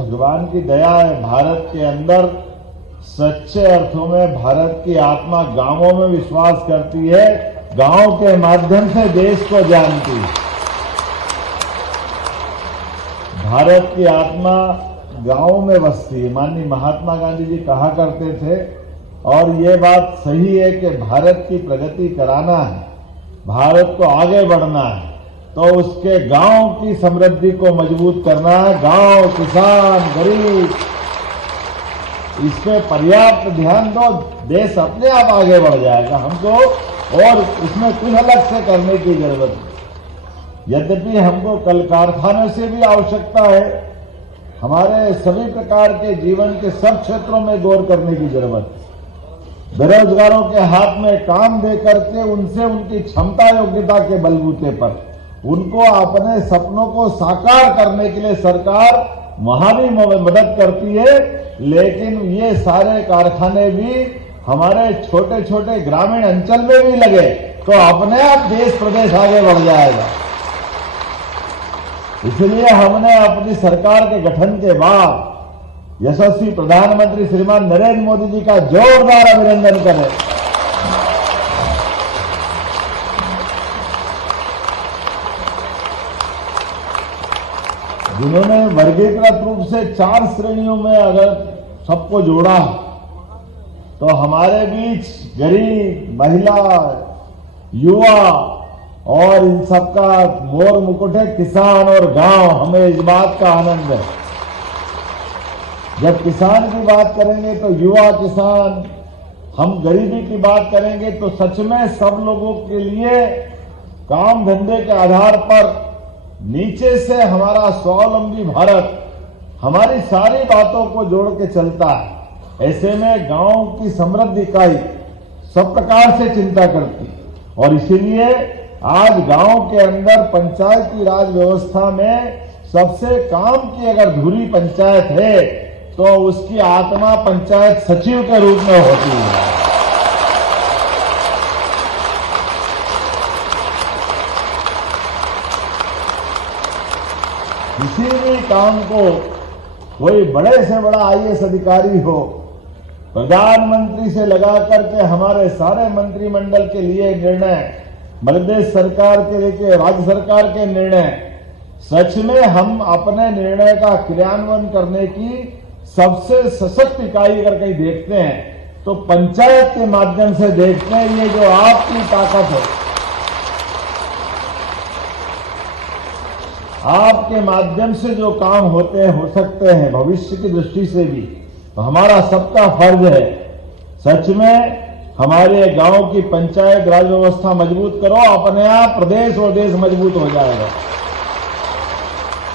भगवान की दया है, भारत के अंदर सच्चे अर्थों में भारत की आत्मा गांवों में विश्वास करती है, गांव के माध्यम से देश को जानती है। भारत की आत्मा गांव में बसती है। माननीय महात्मा गांधी जी कहा करते थे, और ये बात सही है कि भारत की प्रगति कराना है, भारत को आगे बढ़ना है, तो उसके गांव की समृद्धि को मजबूत करना है। गांव, किसान, गरीब, इस पे पर्याप्त ध्यान दो, देश अपने आप आगे बढ़ जाएगा। हमको और उसमें कुछ अलग से करने की जरूरत है। यद्यपि हमको कल कारखाने से भी आवश्यकता है, हमारे सभी प्रकार के जीवन के सब क्षेत्रों में गौर करने की जरूरत है। बेरोजगारों के हाथ में काम दे करके उनसे उनकी क्षमता योग्यता के बलबूते पर उनको अपने सपनों को साकार करने के लिए सरकार वहां भी मदद करती है, लेकिन ये सारे कारखाने भी हमारे छोटे छोटे ग्रामीण अंचल में भी लगे तो अपने आप देश प्रदेश आगे बढ़ जाएगा। इसलिए हमने अपनी सरकार के गठन के बाद यशस्वी प्रधानमंत्री श्रीमान नरेंद्र मोदी जी का जोरदार अभिनंदन करें। जिन्होंने वर्गीकृत रूप से 4 श्रेणियों में अगर सबको जोड़ा तो हमारे बीच गरीब, महिला, युवा और इन सबका मोर मुकुट है किसान और गांव। हमें इस बात का आनंद है। जब किसान की बात करेंगे तो युवा किसान, हम गरीबी की बात करेंगे तो सच में सब लोगों के लिए काम धंधे के आधार पर नीचे से हमारा स्वावलंबी भारत हमारी सारी बातों को जोड़ के चलता है। ऐसे में गांव की समृद्ध इकाई सब प्रकार से चिंता करती और इसीलिए आज गांव के अंदर पंचायती राज व्यवस्था में सबसे काम की अगर धुरी पंचायत है तो उसकी आत्मा पंचायत सचिव के रूप में होती है। किसी भी काम को कोई बड़े से बड़ा आईएएस अधिकारी हो, प्रधानमंत्री से लगा करके हमारे सारे मंत्रिमंडल के लिए निर्णय, मध्य प्रदेश सरकार के लेके राज्य सरकार के निर्णय, सच में हम अपने निर्णय का क्रियान्वयन करने की सबसे सशक्त इकाई अगर कहीं देखते हैं तो पंचायत के माध्यम से देखते हैं। ये जो आपकी ताकत है, आपके माध्यम से जो काम होते हैं, हो सकते हैं भविष्य की दृष्टि से भी, तो हमारा सबका फर्ज है सच में हमारे गांव की पंचायत राज व्यवस्था मजबूत करो, अपने आप प्रदेश और देश मजबूत हो जाएगा।